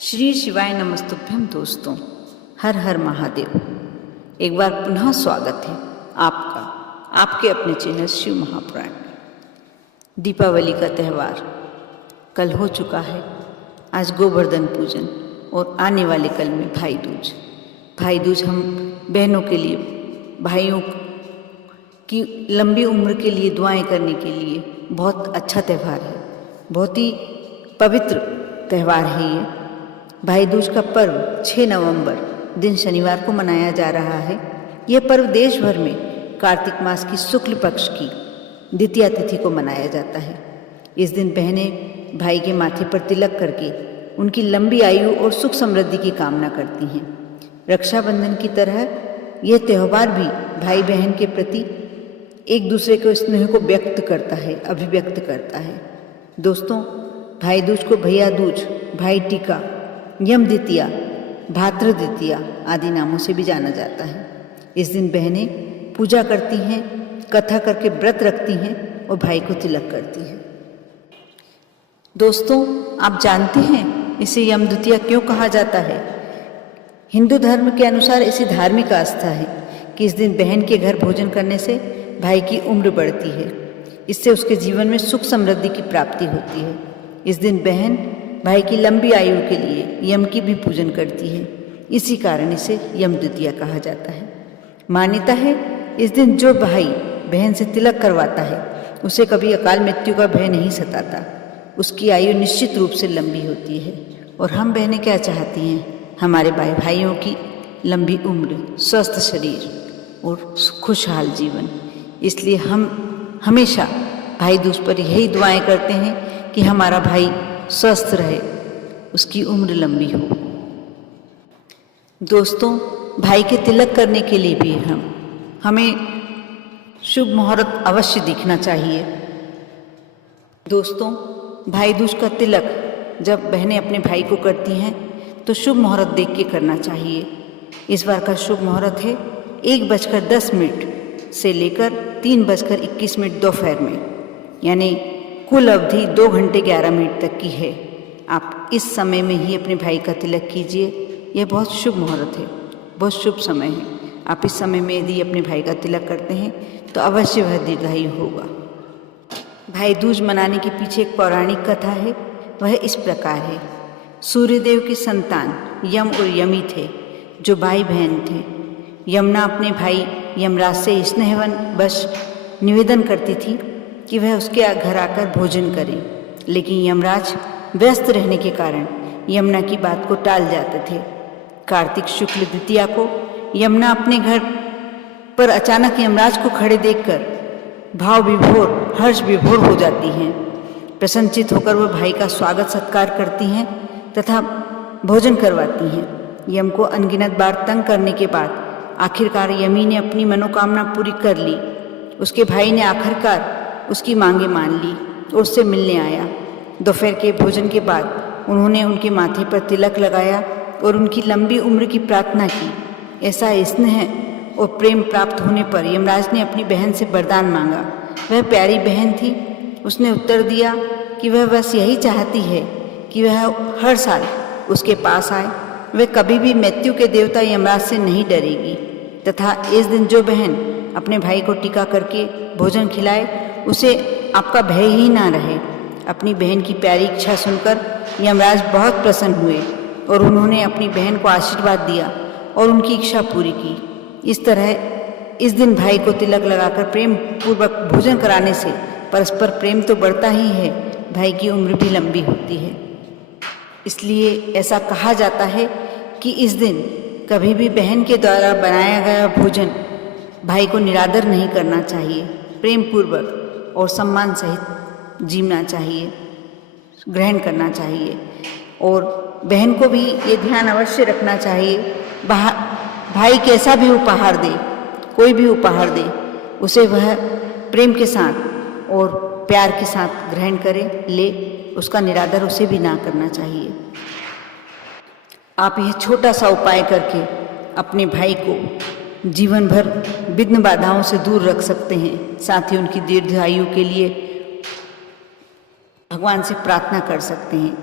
श्री शिवाय नमस्तुभ्यम। दोस्तों, हर हर महादेव। एक बार पुनः स्वागत है आपका आपके अपने चैनल शिव महापुराण में। दीपावली का त्यौहार कल हो चुका है। आज गोवर्धन पूजन और आने वाले कल में भाई दूज। भाई दूज हम बहनों के लिए, भाइयों की लंबी उम्र के लिए दुआएं करने के लिए बहुत अच्छा त्यौहार है। बहुत ही पवित्र त्यौहार है ये। भाई दूज का पर्व 6 नवंबर दिन शनिवार को मनाया जा रहा है। यह पर्व देश भर में कार्तिक मास की शुक्ल पक्ष की द्वितीया तिथि को मनाया जाता है। इस दिन बहनें भाई के माथे पर तिलक करके उनकी लंबी आयु और सुख समृद्धि की कामना करती हैं। रक्षाबंधन की तरह यह त्यौहार भी भाई बहन के प्रति एक दूसरे के स्नेह को व्यक्त करता है, अभिव्यक्त करता है। दोस्तों, भाई दूज को भैया दूज, भाई टीका, यम द्वितीया, भाद्र द्वितीया आदि नामों से भी जाना जाता है। इस दिन बहनें पूजा करती हैं, कथा करके व्रत रखती हैं और भाई को तिलक करती हैं। दोस्तों, आप जानते हैं इसे यम द्वितीया क्यों कहा जाता है? हिंदू धर्म के अनुसार इसे धार्मिक आस्था है कि इस दिन बहन के घर भोजन करने से भाई की उम्र बढ़ती है। इससे उसके जीवन में सुख समृद्धि की प्राप्ति होती है। इस दिन बहन भाई की लंबी आयु के लिए यम की भी पूजन करती है। इसी कारण इसे यम द्वितीया कहा जाता है। मान्यता है इस दिन जो भाई बहन से तिलक करवाता है उसे कभी अकाल मृत्यु का भय नहीं सताता। उसकी आयु निश्चित रूप से लंबी होती है। और हम बहनें क्या चाहती हैं? हमारे भाइयों की लंबी उम्र, स्वस्थ शरीर और खुशहाल जीवन। इसलिए हम हमेशा भाई दूज पर यही दुआएं करते हैं कि हमारा भाई स्वस्थ रहे, उसकी उम्र लंबी हो। दोस्तों, भाई के तिलक करने के लिए भी हमें शुभ मुहूर्त अवश्य देखना चाहिए। दोस्तों, भाई दूज का तिलक जब बहनें अपने भाई को करती हैं तो शुभ मुहूर्त देख के करना चाहिए। इस बार का शुभ मुहूर्त है 1:10 से लेकर 3:21 दोपहर में, यानी कुल अवधि 2 घंटे 11 मिनट तक की है। आप इस समय में ही अपने भाई का तिलक कीजिए। यह बहुत शुभ मुहूर्त है, बहुत शुभ समय है। आप इस समय में यदि अपने भाई का तिलक करते हैं तो अवश्य वह दीर्घायु होगा। भाई दूज मनाने के पीछे एक पौराणिक कथा है। वह इस प्रकार है। सूर्यदेव की संतान यम और यमी थे, जो भाई बहन थे। यमुना अपने भाई यमराज से स्नेहवन बश निवेदन करती थी कि वह उसके घर आकर भोजन करे, लेकिन यमराज व्यस्त रहने के कारण यमुना की बात को टाल जाते थे। कार्तिक शुक्ल द्वितीया को यमुना अपने घर पर अचानक यमराज को खड़े देखकर भाव विभोर, हर्ष विभोर हो जाती हैं। प्रसन्नचित होकर वह भाई का स्वागत सत्कार करती हैं तथा भोजन करवाती हैं। यम को अनगिनत बार तंग करने के बाद आखिरकार यमी ने अपनी मनोकामना पूरी कर ली। उसके भाई ने आखिरकार उसकी मांगे मान ली और उससे मिलने आया। दोपहर के भोजन के बाद उन्होंने उनके माथे पर तिलक लगाया और उनकी लंबी उम्र की प्रार्थना की। ऐसा स्नेह और प्रेम प्राप्त होने पर यमराज ने अपनी बहन से वरदान मांगा। वह प्यारी बहन थी। उसने उत्तर दिया कि वह बस यही चाहती है कि वह हर साल उसके पास आए। वह कभी भी मृत्यु के देवता यमराज से नहीं डरेगी तथा इस दिन जो बहन अपने भाई को टीका करके भोजन खिलाए उसे आपका भय ही ना रहे। अपनी बहन की प्यारी इच्छा सुनकर यमराज बहुत प्रसन्न हुए और उन्होंने अपनी बहन को आशीर्वाद दिया और उनकी इच्छा पूरी की। इस तरह इस दिन भाई को तिलक लगाकर प्रेम पूर्वक भोजन कराने से परस्पर प्रेम तो बढ़ता ही है, भाई की उम्र भी लंबी होती है। इसलिए ऐसा कहा जाता है कि इस दिन कभी भी बहन के द्वारा बनाया गया भोजन भाई को निरादर नहीं करना चाहिए। प्रेम पूर्वक और सम्मान सहित जीना चाहिए, ग्रहण करना चाहिए। और बहन को भी ये ध्यान अवश्य रखना चाहिए, भाई कैसा भी उपहार दे, कोई भी उपहार दे, उसे वह प्रेम के साथ और प्यार के साथ ग्रहण करे, ले। उसका निरादर उसे भी ना करना चाहिए। आप यह छोटा सा उपाय करके अपने भाई को जीवन भर विघ्न बाधाओं से दूर रख सकते हैं। साथ ही उनकी दीर्घायु के लिए भगवान से प्रार्थना कर सकते हैं।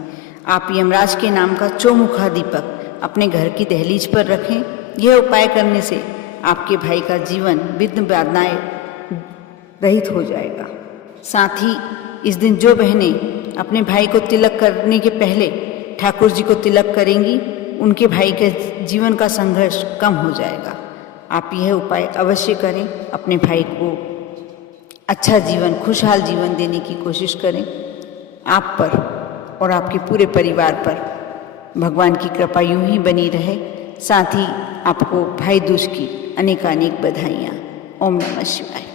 आप यमराज के नाम का चौमुखा दीपक अपने घर की दहलीज पर रखें। यह उपाय करने से आपके भाई का जीवन विघ्न बाधाएं रहित हो जाएगा। साथ ही इस दिन जो बहनें अपने भाई को तिलक करने के पहले ठाकुर जी को तिलक करेंगी, उनके भाई के जीवन का संघर्ष कम हो जाएगा। आप यह उपाय अवश्य करें, अपने भाई को अच्छा जीवन, खुशहाल जीवन देने की कोशिश करें। आप पर और आपके पूरे परिवार पर भगवान की कृपा यूं ही बनी रहे। साथ ही आपको भाई दूज की अनेकानेक बधाइयाँ। ओम नमः शिवाय।